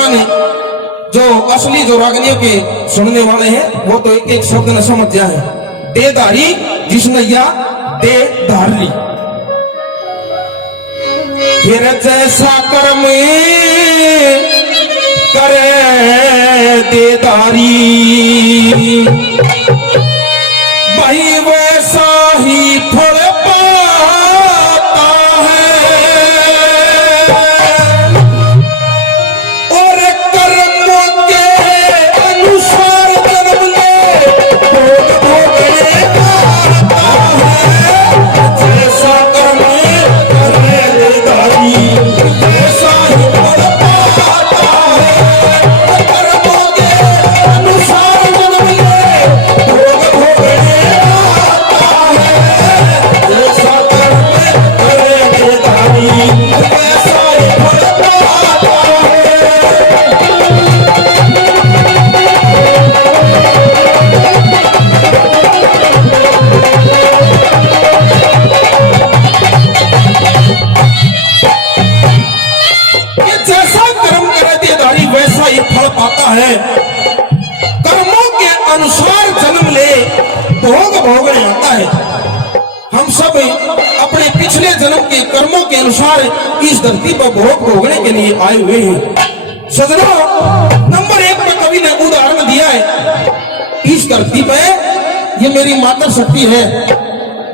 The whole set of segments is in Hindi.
विराजमान है। जो असली जो रागनियों के सुनने वाले हैं वो तो एक एक शब्द न समझ जाए। देधारी जिसनैया दे धार ली, फिर जैसा कर्म करे देदारी, वही वैसा ही फल पाता है। और कर्मों के अनुसार जन्म ले भोग भोगने आता है। जैसा कर्म करे देदारी, वैसा ही फल पाता है। कर्मों के अनुसार जन्म ले भोग भोगने आता है। जैसा कर्म करे देदारी, वैसा ही फल पाता है। कि जैसा कर्म करे देदारी वैसा ही फल पाता है। कर्मों के अनुसार जन्म ले भोग भोगने आता है। हम सब अपने पिछले जन्म के कर्मों के अनुसार इस धरती पर भोग भोगने के लिए आए हुए हैं। सजनों, नंबर 1 पर कवि ने उदाहरण दिया है। इस धरती पे ये मेरी माता शक्ति है,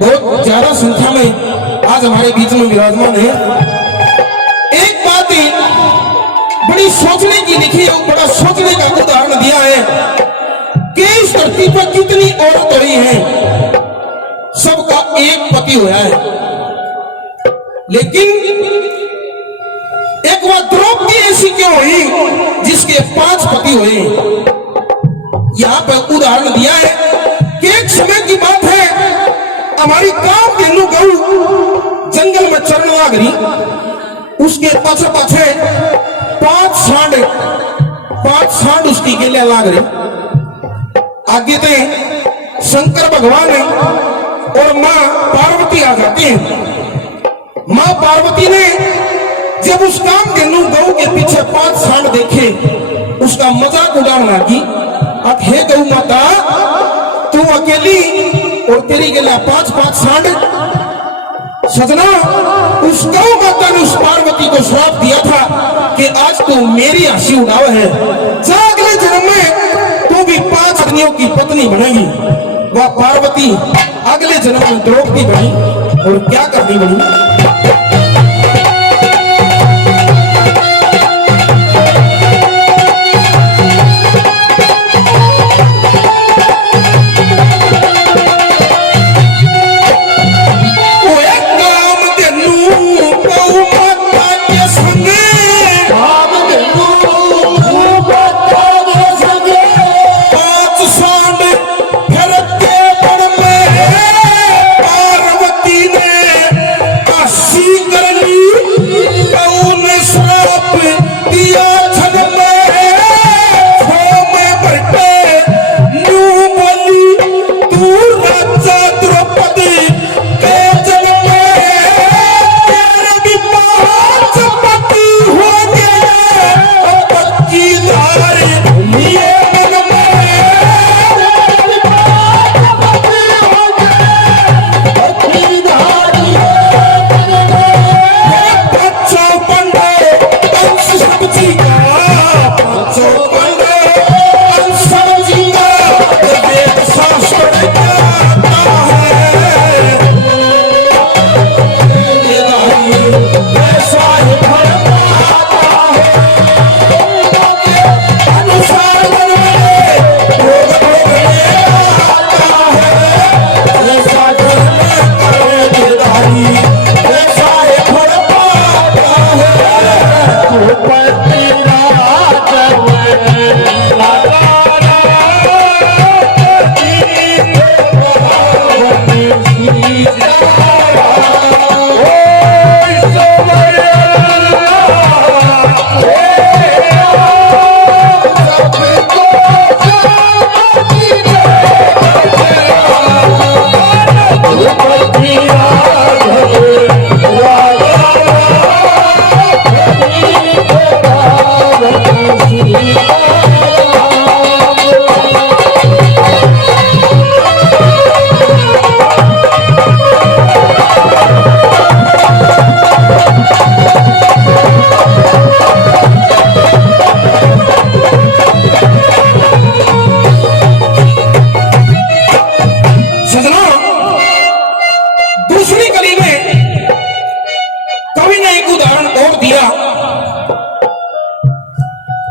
बहुत ज्यादा संख्या में आज हमारे बीच में विराजमान है। एक बात ही बड़ी सोचने की लिखी है, बड़ा सोचने का उदाहरण दिया है कि इस धरती पर कितनी औरत हुई हैं, सबका एक पति हुआ है। लेकिन एक बार द्रौपदी ऐसी क्यों हुई जिसके 5 पति हुए? यहां पर उदाहरण दिया है कि एक समय की बात है, हमारी कामधेनु गऊ जंगल में चरण लाग रही, उसके पाछे पाछे 5 सांड उसकी गेले लाग रहे। आगे थे शंकर भगवान और मां पार्वती आ जाती हैं। मां पार्वती ने जब उस कामधेनु गऊ के पीछे 5 सांड देखे, उसका मजाक उड़ाने लगी। अब हे गौ माता, तू अकेली और तेरी गेला 5 सांड। सजना, उस गौ माता ने उस पार्वती को श्राप दिया था कि आज तू मेरी हंसी उड़ाव है, जा अगले जन्म में तू भी 5 आदमियों की पत्नी बनेगी। वह पार्वती अगले जन्म में द्रौपदी बनी और क्या करनी बनी?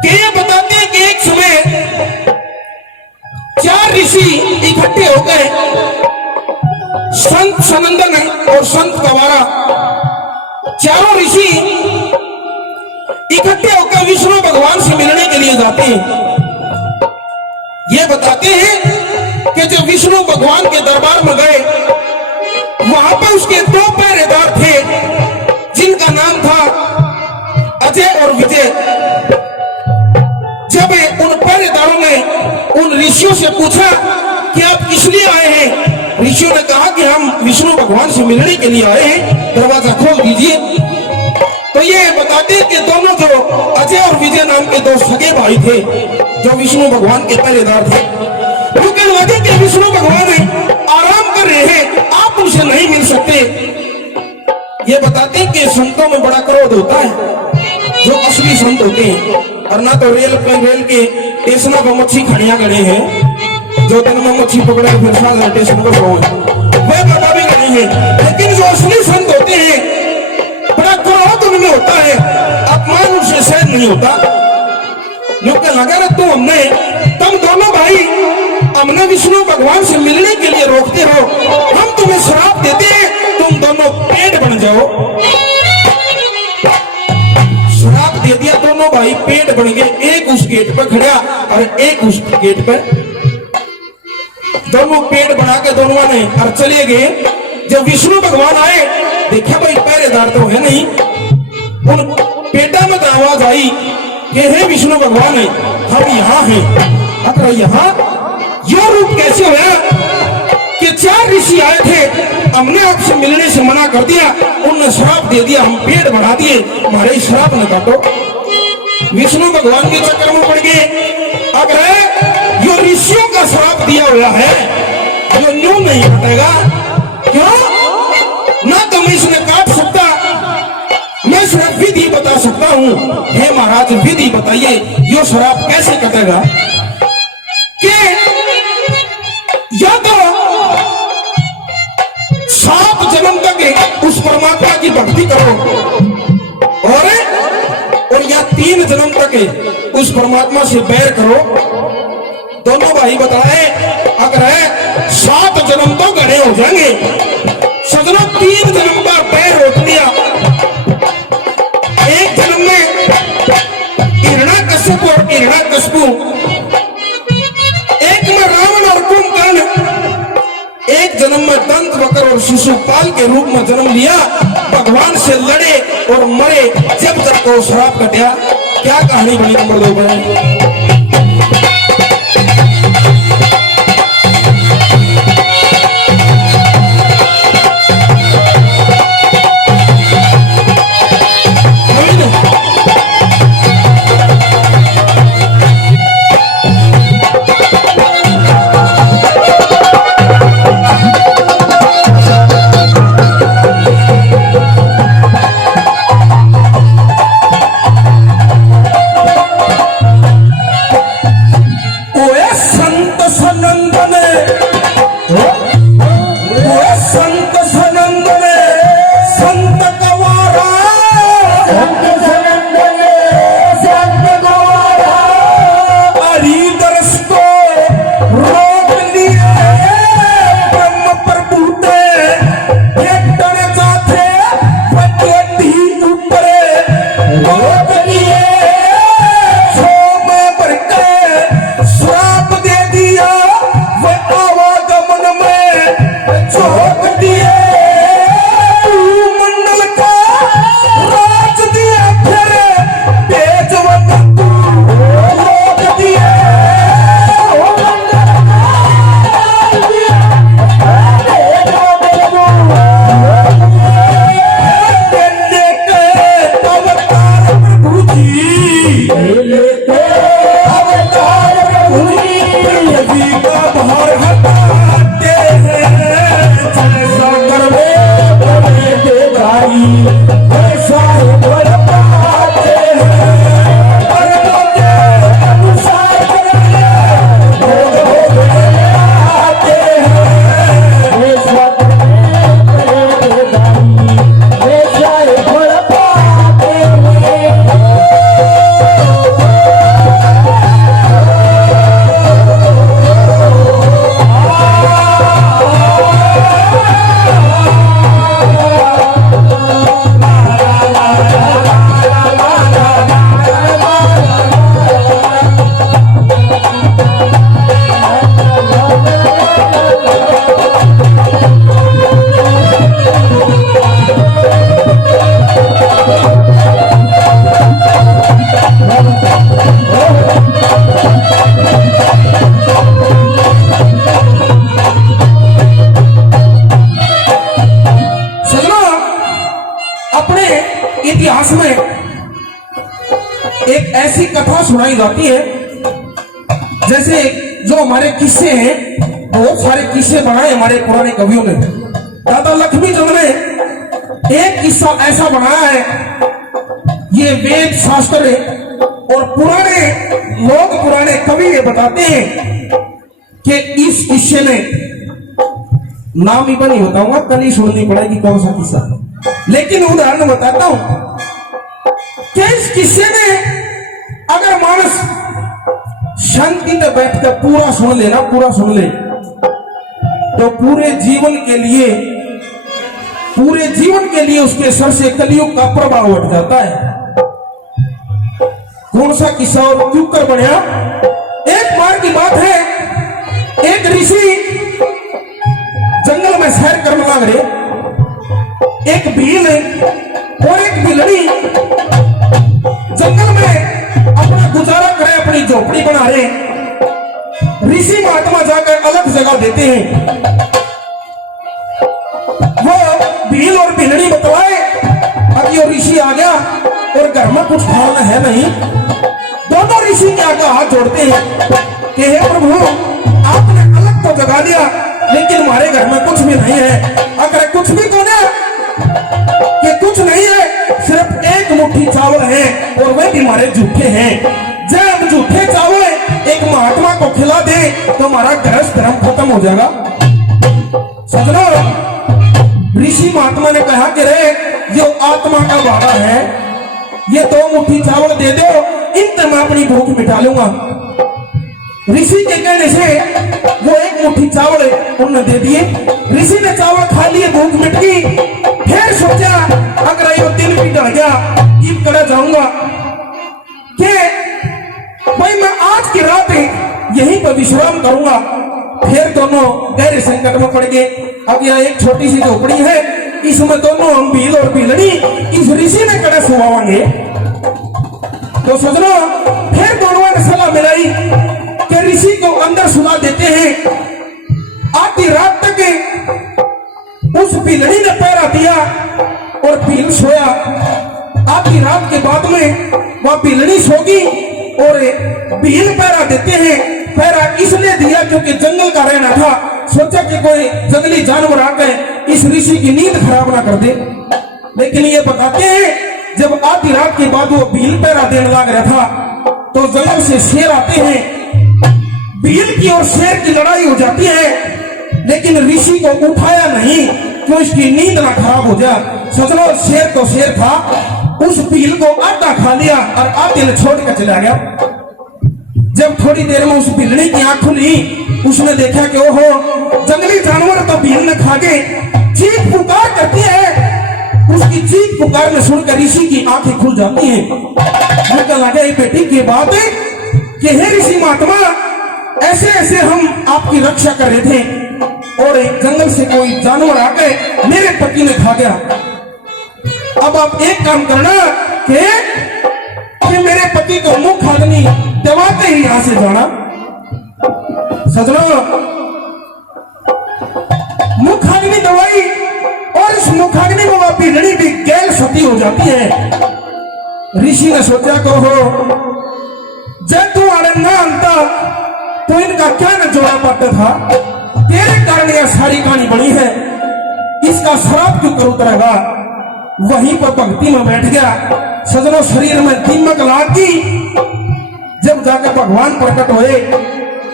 कि ये बताते हैं कि एक समय 4 ऋषि इकट्ठे हो गए, संत सनंदन और संत कवारा, चारों ऋषि इकट्ठे होकर विष्णु भगवान से मिलने के लिए जाते हैं। ये बताते हैं कि जब विष्णु भगवान के दरबार में गए, वहां पर उसके 2 पहरेदार थे जिनका नाम था अजय और विजय। जब उन पहरेदारों ने उन ऋषियों से पूछा कि आप किस लिए आए हैं, ऋषियों ने कहा कि हम विष्णु भगवान से मिलने के लिए आए हैं, दरवाजा खोल दीजिए। तो ये बताते हैं कि दोनों जो अजय और विजय नाम के 2 सगे भाई थे जो विष्णु भगवान के पहरेदार थे, वो कहने लगे कि विष्णु भगवान आराम कर रहे हैं, आप उनसे नहीं मिल सकते। ये बताते हैं कि संतों में बड़ा क्रोध होता है, जो असली संत होते हैं, और ना तो रेल के स्टेशन पर मच्छी खड़िया गए हैं, जो दिन में मच्छी पकड़े फिर साथ स्टेशन पर वे बता भी गए हैं। लेकिन जो असली संत होते हैं, बड़ा क्रोध उनमें होता है, अपमान उनसे सहन नहीं होता। क्योंकि लगा ना तुम दोनों भाई हमने विष्णु भगवान से मिलने के लिए रोकते हो, हम तुम्हें श्राप देते हैं, तुम दोनों पेड़ बन जाओ। श्राप दे दिया, दोनों भाई पेड़ बन गए, एक उस गेट पर खड़ा और एक उस गेट पर। दोनों पेड़ बना के दोनों ने और चले गए। जब विष्णु भगवान आए, देखा भाई पहरेदार तो है नहीं, उन पेटा में आवाज आई कि हे विष्णु भगवान हम यहाँ हैं। अगर यहाँ यह रूप कैसे हुआ कि 4 ऋषि आए थे, हमने आपसे मिलने से मना कर दिया, उनने श्राप दे दिया, हम पेड़ बढ़ा दिए, हमारे श्राप न काटो। विष्णु भगवान के चक्कर में पड़ गए। अगर यो ऋषियों का श्राप दिया हुआ है, जो न्यू नहीं हटेगा, क्यों ना तो मैं इसने काट सकता, मैं सिर्फ विधि बता सकता हूं। हे महाराज विधि बताइए, यो श्राप कैसे कटेगा? कि या तो 7 जन्म तक उस परमात्मा की भक्ति करो, और या 3 जन्म तक उस परमात्मा से बैर करो। दोनों भाई बताए, अगर 7 जन्म तो गड़े हो जाएंगे, सजनों 3 जन्म का बैर रोक दिया। एक जन्म में हिरण्याकश्यप और हिरण्याकश्यप, एक में रावण और कुंभकर्ण, एक जन्म में दंत वक्र और शिशुपाल के रूप में जन्म लिया, भगवान से लड़े और मरे, जब तक वो श्राप कटा। क्या कहानी बनी नंबर 2 पर? ऐसी कथा सुनाई जाती है, जैसे जो हमारे किस्से हैं, बहुत सारे किस्से बनाए हमारे पुराने कवियों ने। दादा लक्ष्मी चंद ने एक किस्सा ऐसा बनाया है, ये वेद शास्त्र और पुराने लोग, पुराने कवि ये बताते हैं कि इस किस्से में, नाम ही नहीं बताऊंगा, कल ही सुननी पड़ेगी कौन सा किस्सा, लेकिन उदाहरण बताता हूं कि इस किस्से में अगर मानस शांति में बैठकर पूरा सुन लेना, पूरा सुन ले, तो पूरे जीवन के लिए उसके सर से कलयुग का प्रभाव हट जाता है। कौन सा किस्सा और क्यों कर बढ़िया? एक बार की बात है, एक ऋषि जंगल में सैर करने लग रहे, एक भील और एक बिलड़ी जंगल में अपना गुजारा करे, अपनी झोपड़ी बना रहे। ऋषि महात्मा जाकर अलग जगह देते हैं। वो भील और बिलड़ी बतलाए, अब ये ऋषि आ गया और घर में कुछ खाना है नहीं। दोनों ऋषि के आगे हाथ जोड़ते हैं कि हे प्रभु, आपने अलग तो जगा दिया, लेकिन हमारे घर में कुछ भी नहीं है। अगर कुछ भी तो ना कि कुछ नहीं है, सिर्फ एक मुट्ठी चावल है और वे भी हमारे जूठे हैं। जब जूठे चावल एक महात्मा को खिला दे तो हमारा गृहस्थ धर्म खत्म हो जाएगा। सजनों, ऋषि महात्मा ने कहा कि रे, ये आत्मा का वादा है, ये 2 मुट्ठी चावल दे दो, इनसे मैं अपनी भूख मिटा लूंगा। ऋषि के कहने से वो 1 मुट्ठी चावल उन्होंने दे दिए। ऋषि ने चावल खा लिए, भूख मिट गई। फिर सोचा अगर ये दिन भी डर गया, ईद करा जाऊंगा कि भाई मैं आज की रात यहीं पर विश्राम करूंगा। फिर दोनों गहरे संकट में पड़ गए। अब यह एक छोटी सी झोपड़ी है, इसमें दोनों हम भील और बिलड़ी इस ऋषि ने कड़े सुवाएंगे। तो सोचना, फिर दोनों ने सलाह मिलाई कि ऋषि को अंदर सुला देते हैं। आधी रात तक उस बिलड़ी ने पहरा दिया और भील सोया। आधी रात के बाद में वह बिलड़ी सोगी और भील पहरा देते हैं। पहरा इसलिए दिया क्योंकि जंगल का रहना था, सोचा कि कोई जंगली जानवर आकर इस ऋषि की नींद खराब ना कर दे। लेकिन ये बताते हैं, जब आधी रात के बाद वो भील पहरा देने लग रहा था, तो जंगल से शेर आते हैं। भील की और शेर की लड़ाई हो जाती है, लेकिन ऋषि को उठाया नहीं कि इसकी नींद ना खराब हो जाए। सोचो, शेर तो शेर था, उस भील को आधा खा लिया और आधे छोड़ कर चला गया। जब थोड़ी देर में उस बिलड़ी की आंख खुली, उसने देखा कि ओहो, जंगली जानवर तो भील ने खा गए। चीख पुकार करती है। उसकी चीख पुकार में सुनकर ऋषि की आंखें खुल जाती हैं। उनका लगे बेटी की बात है कि हे ऋषि महात्मा, ऐसे ऐसे हम आपकी रक्षा कर रहे थे और एक जंगल से कोई जानवर आके मेरे पति ने खा गया। अब आप एक काम करना कि मेरे पति को मुखाग्नि दबाते ही यहां से जाना। सजनों, मुखाग्नि दवाई और इस मुखाग्नि में वह बिलड़ी भी गैर सती हो जाती है। ऋषि ने सोचा को हो, जब तू आनंदा अंता तो इनका क्या न जोड़ा पाता था, तेरे कारण यह सारी कहानी बनी है, इसका श्राप क्यों कर उतरेगा। वहीं पर भक्ति में बैठ गया। सजनों, शरीर में दीमक लागी। जब जाकर भगवान प्रकट हुए,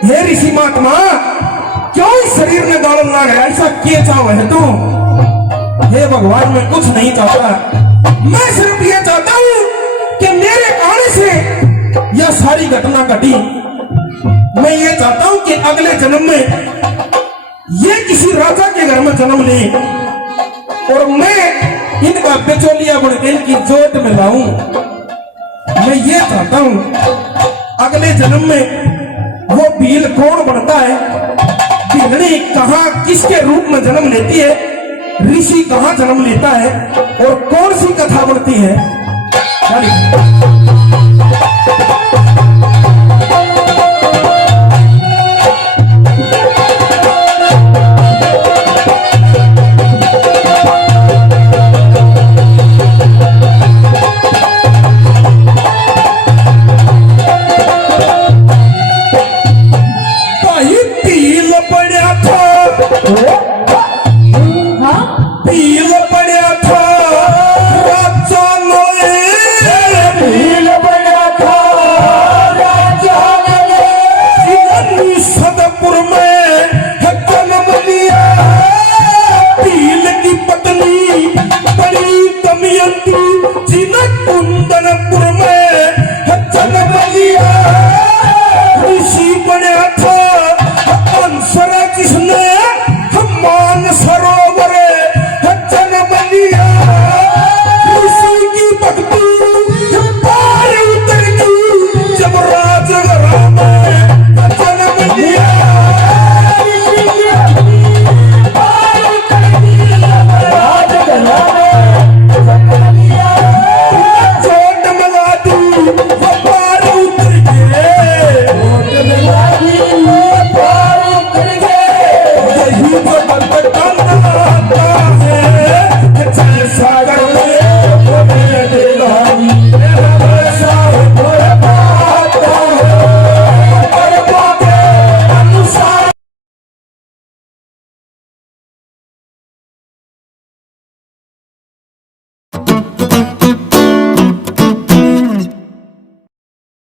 हे ऋषि महात्मा, क्यों इस शरीर में गाड़ लग गया, ऐसा किए चाहो है तू। हे भगवान, मैं कुछ नहीं चाहता, मैं सिर्फ ये चाहता हूं कि मेरे आने से यह सारी घटना घटी। मैं ये चाहता हूं कि अगले जन्म में ये किसी राजा के घर में जन्म ले और मैं इनका बिचौलिया बनकर इनकी जोत में लाऊं। मैं ये चाहता हूं अगले जन्म में वो भील कौन बनता है, बिलड़ी कहां किसके रूप में जन्म लेती है, ऋषि कहां जन्म लेता है और कौन सी कथा बनती है।